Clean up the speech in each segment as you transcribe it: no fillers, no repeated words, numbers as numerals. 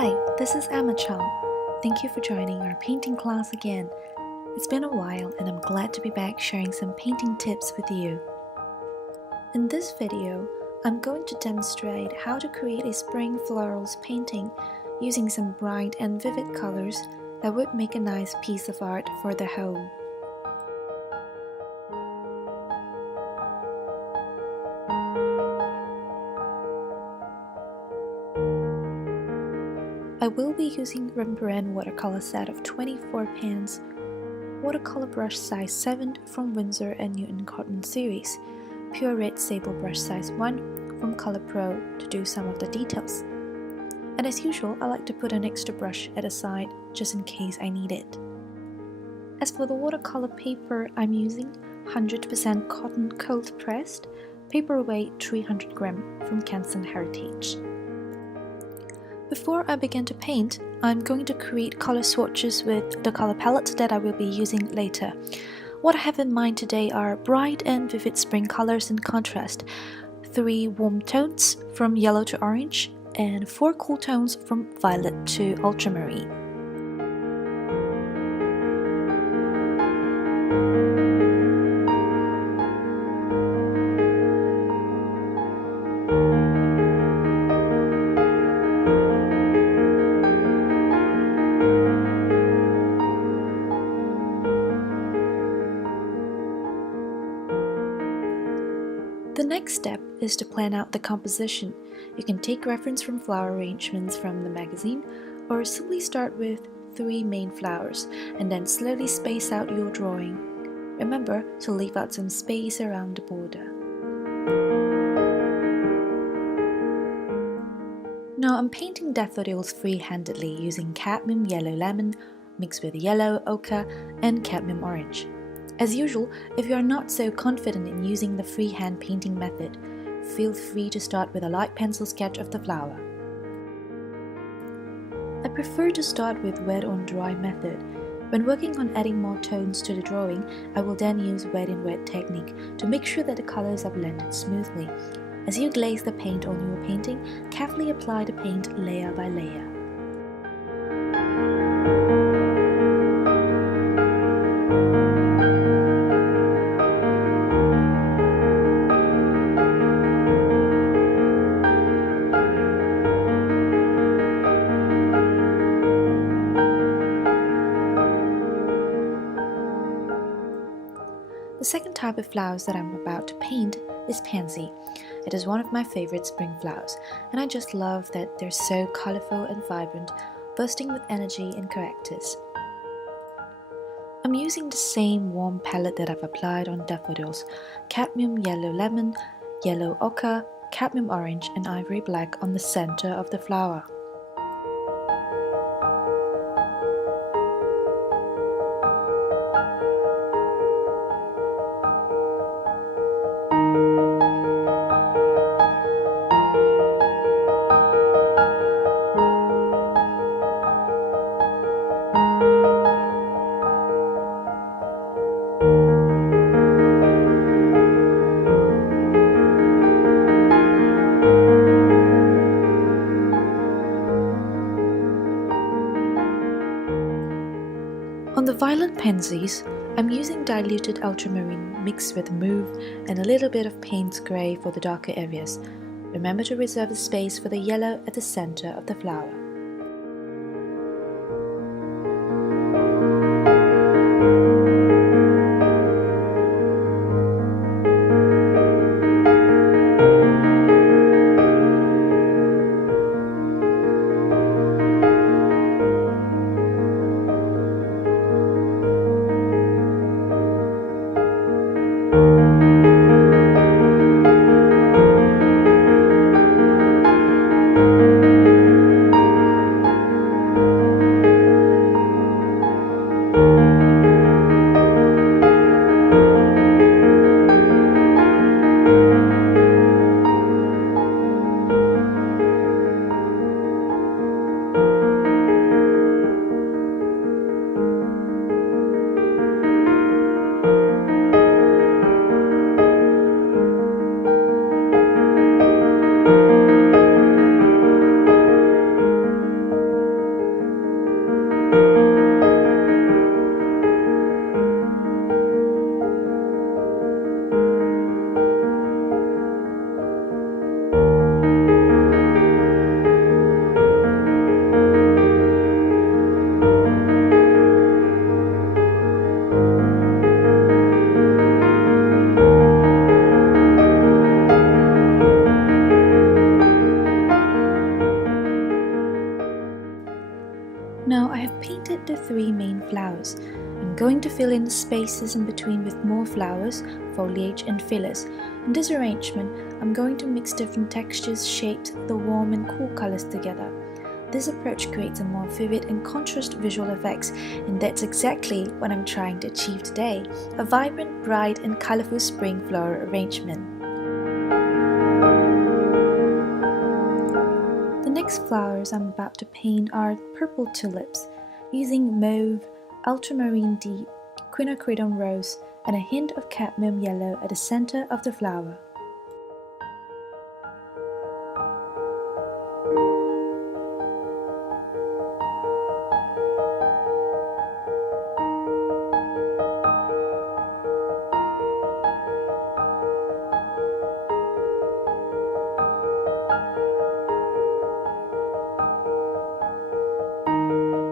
Hi, this is Emma Chang. Thank you for joining our painting class again. It's been a while and I'm glad to be back sharing some painting tips with you. In this video, I'm going to demonstrate how to create a spring florals painting using some bright and vivid colors that would make a nice piece of art for the home. I will be using Rembrandt watercolor set of 24 pans, watercolor brush size 7 from Winsor and Newton Cotman series, pure red Sable brush size 1 from Colorpro to do some of the details. And as usual, I like to put an extra brush at the side just in case I need it. As for the watercolor paper, I'm using 100% cotton cold pressed, paperweight 300 gram from Canson Heritage. Before I begin to paint, I'm going to create color swatches with the color palette that I will be using later. What I have in mind today are bright and vivid spring colors in contrast, 3 warm tones from yellow to orange, and 4 cool tones from violet to ultramarine. The next step is to plan out the composition. You can take reference from flower arrangements from the magazine or simply start with 3 main flowers and then slowly space out your drawing. Remember to leave out some space around the border. Now I'm painting daffodils free-handedly using cadmium yellow lemon mixed with yellow ochre and cadmium orange. As usual, if you are not so confident in using the freehand painting method, feel free to start with a light pencil sketch of the flower. I prefer to start with wet on dry method. When working on adding more tones to the drawing, I will then use wet in wet technique to make sure that the colors are blended smoothly. As you glaze the paint on your painting, carefully apply the paint layer by layer. The second type of flowers that I'm about to paint is Pansy. It is one of my favorite spring flowers, and I just love that they're so colorful and vibrant, bursting with energy and characters. I'm using the same warm palette that I've applied on daffodils, cadmium yellow lemon, yellow ochre, cadmium orange and ivory black on the center of the flower. On the violet pansies, I'm using diluted ultramarine mixed with mauve and a little bit of Payne's grey for the darker areas. Remember to reserve the space for the yellow at the center of the flower. Now I have painted the 3 main flowers. I'm going to fill in the spaces in between with more flowers, foliage and fillers. In this arrangement, I'm going to mix different textures, shapes, the warm and cool colors together. This approach creates a more vivid and contrast visual effects, and that's exactly what I'm trying to achieve today, a vibrant, bright and colorful spring floral arrangement. The next flowers I'm about to paint are purple tulips, using mauve, ultramarine deep, quinacridone rose, and a hint of cadmium yellow at the center of the flower.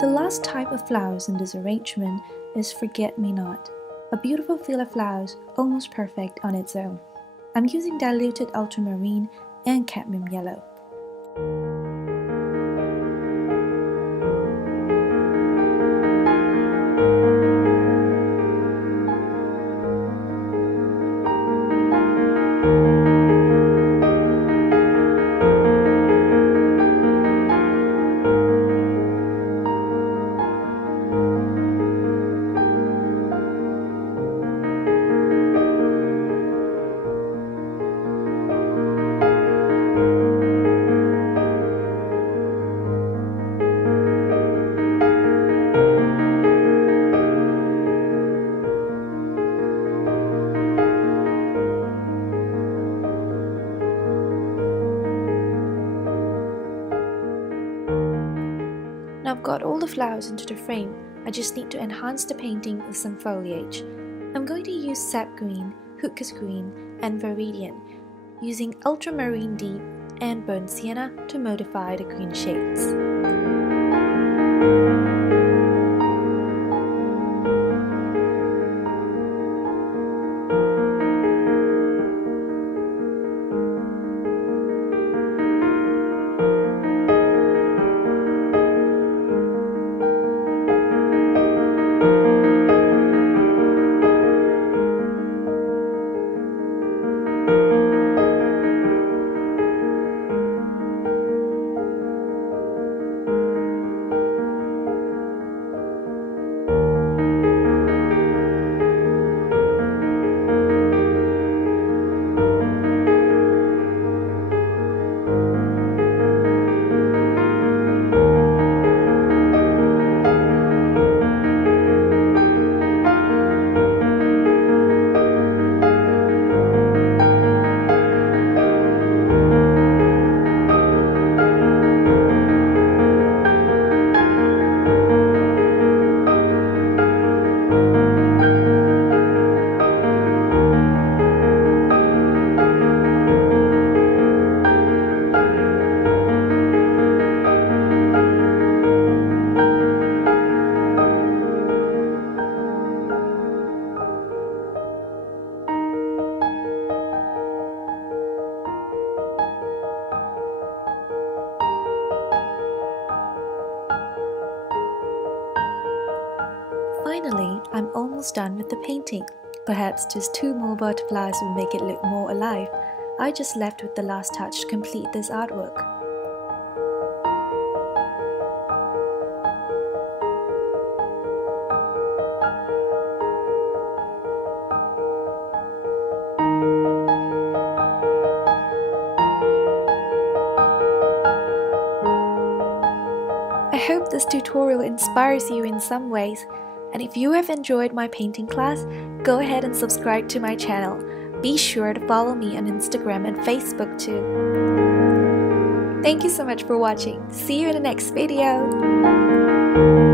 The last type of flowers in this arrangement is Forget-Me-Not, a beautiful field of flowers almost perfect on its own. I'm using diluted ultramarine and cadmium yellow. Now I've got all the flowers into the frame, I just need to enhance the painting with some foliage. I'm going to use Sap Green, Hooker's Green and Viridian, using Ultramarine Deep and Burnt Sienna to modify the green shades. Finally, I'm almost done with the painting. Perhaps just 2 more butterflies will make it look more alive. I just left with the last touch to complete this artwork. I hope this tutorial inspires you in some ways. And if you have enjoyed my painting class, go ahead and subscribe to my channel. Be sure to follow me on Instagram and Facebook too. Thank you so much for watching. See you in the next video.